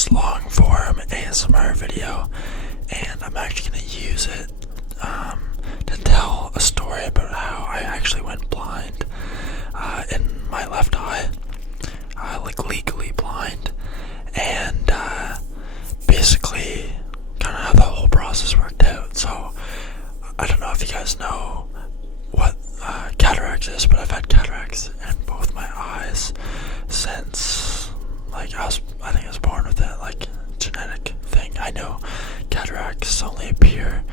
first long form ASMR video, and I'm actually going to use it to tell a story about how I actually went blind in my left eye, like legally blind, and basically kind of how the whole process worked out. So I don't know if you guys know what cataracts is, but I've had cataracts in both my eyes since I think I was born with it, like genetic thing. I know cataracts only appear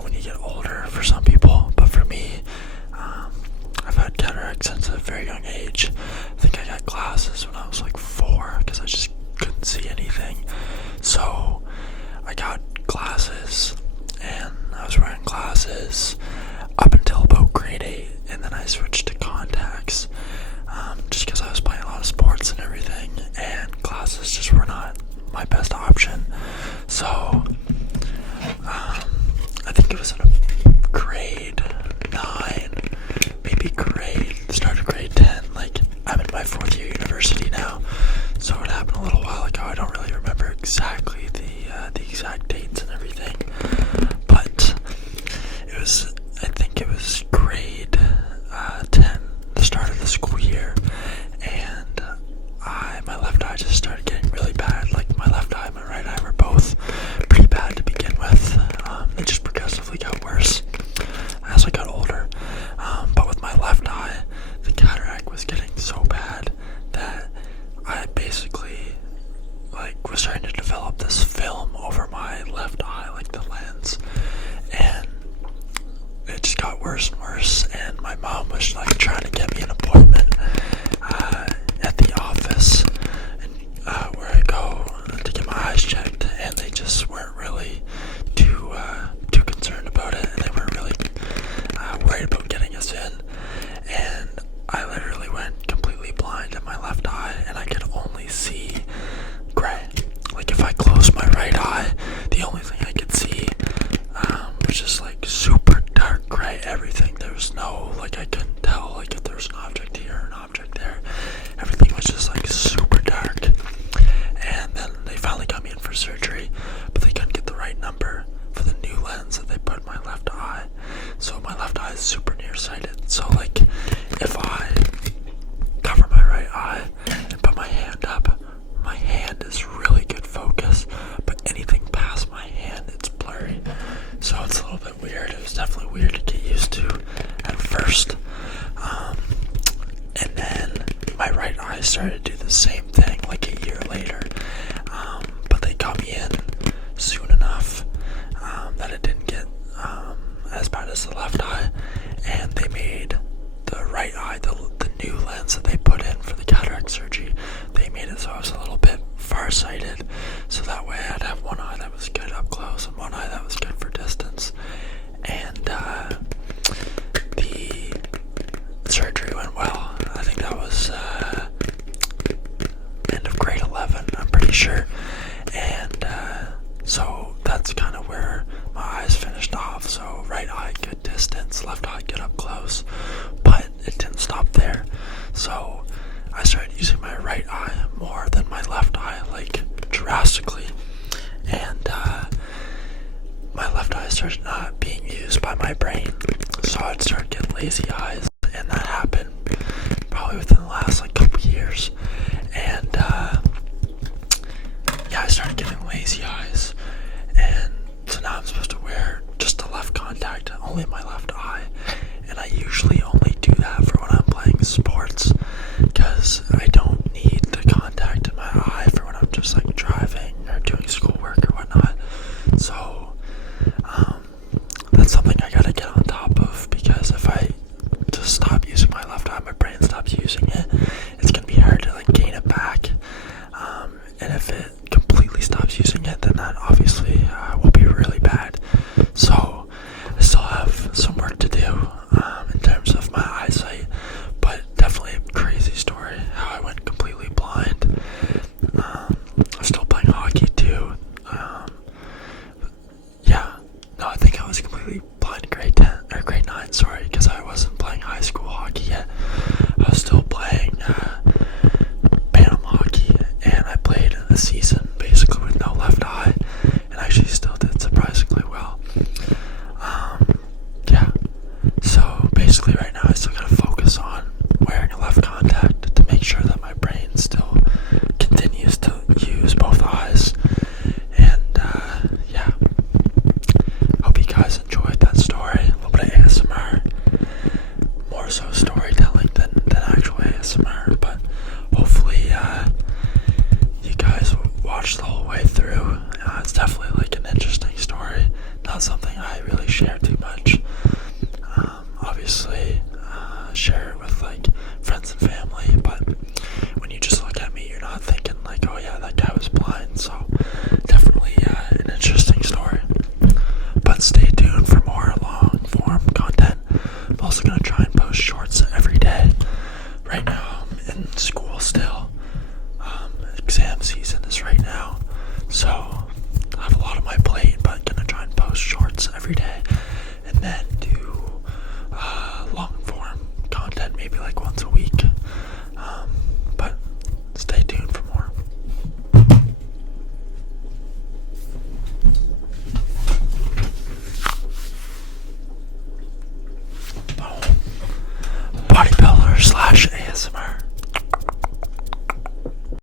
when you get older for some people, but for me, I've had cataracts since a very young age. I think I got glasses when I was like 4 because I just couldn't see anything. So I got glasses, and I was wearing glasses up until about grade 8, and then I switched to contacts just because I was playing a lot of sports and everything, and glasses just were not my best option. So I think it was in a grade 9, maybe start of grade 10. Like, I'm in my 4th year university now, so it happened a little while ago. I don't really remember exactly the exact dates and everything, but I think it was grade 10, the start of the school year, and my left eye just started getting really bad. Like, my left eye and my right eye were both pretty bad to begin with. They just progressively got worse as I got older. But with my left eye, the cataract was getting so bad that I basically was starting to develop this film over my left eye, like the lens, and it just got worse and worse. And my mom was trying to get me an appointment at the office where I go to get my eyes checked, and they just weren't really too concerned about it, and they weren't really worried about getting us in. And I literally went completely blind in my left eye, and I could only see gray. Like, if I closed my right eye, the only thing I could see was just super dark gray. Everything, there was no, I couldn't tell if there was an object here or an object there. Everything was just super dark. And then they finally got me in for surgery, but they couldn't get the right number for the new lens that they put in my left eye. So my left eye is super nearsighted. So if I cover my right eye and put my hand up, my hand is really good focus, but anything past my hand, it's blurry. So it's a little bit weird. It was definitely weird to get used to at first. And then my right eye started to do the same thing a year later. But they got me in soon enough that it didn't get as bad as the left eye. And they made the right eye, the new lens that they put in for the cataract surgery, they made it so I was a little bit farsighted. So that way I'd have one eye that was good up close and one eye that was good for distance. And the surgery went well. I think that was end of grade 11, I'm pretty sure. And so that's kind of where my eyes finished off. So right eye, good distance, left eye, good up close. But it didn't stop there. So I started using my right eye more than my left eye, drastically. And my left eye started not being used by my brain. So I'd start getting lazy eyes, and that happened probably within the last couple years. And I started getting lazy eyes, and so now I'm supposed to wear just the left contact, only my left eye. And I usually only do that for when I'm playing sports, because I don't need the contact in my eye for when I'm just driving or doing schoolwork or whatnot. So that's something I gotta get on top of, because if I just stop using my left eye, my brain stops using it, it's gonna be hard to gain it back. And if it completely stops using it, then that obviously will be really bad. So I still have some work to do in terms of my eyesight, but definitely a crazy story how I went completely blind. I'm still playing hockey too. I think I was completely blind in grade 10 or grade 9, sorry, because I wasn't playing high school hockey yet. I was still playing in school still.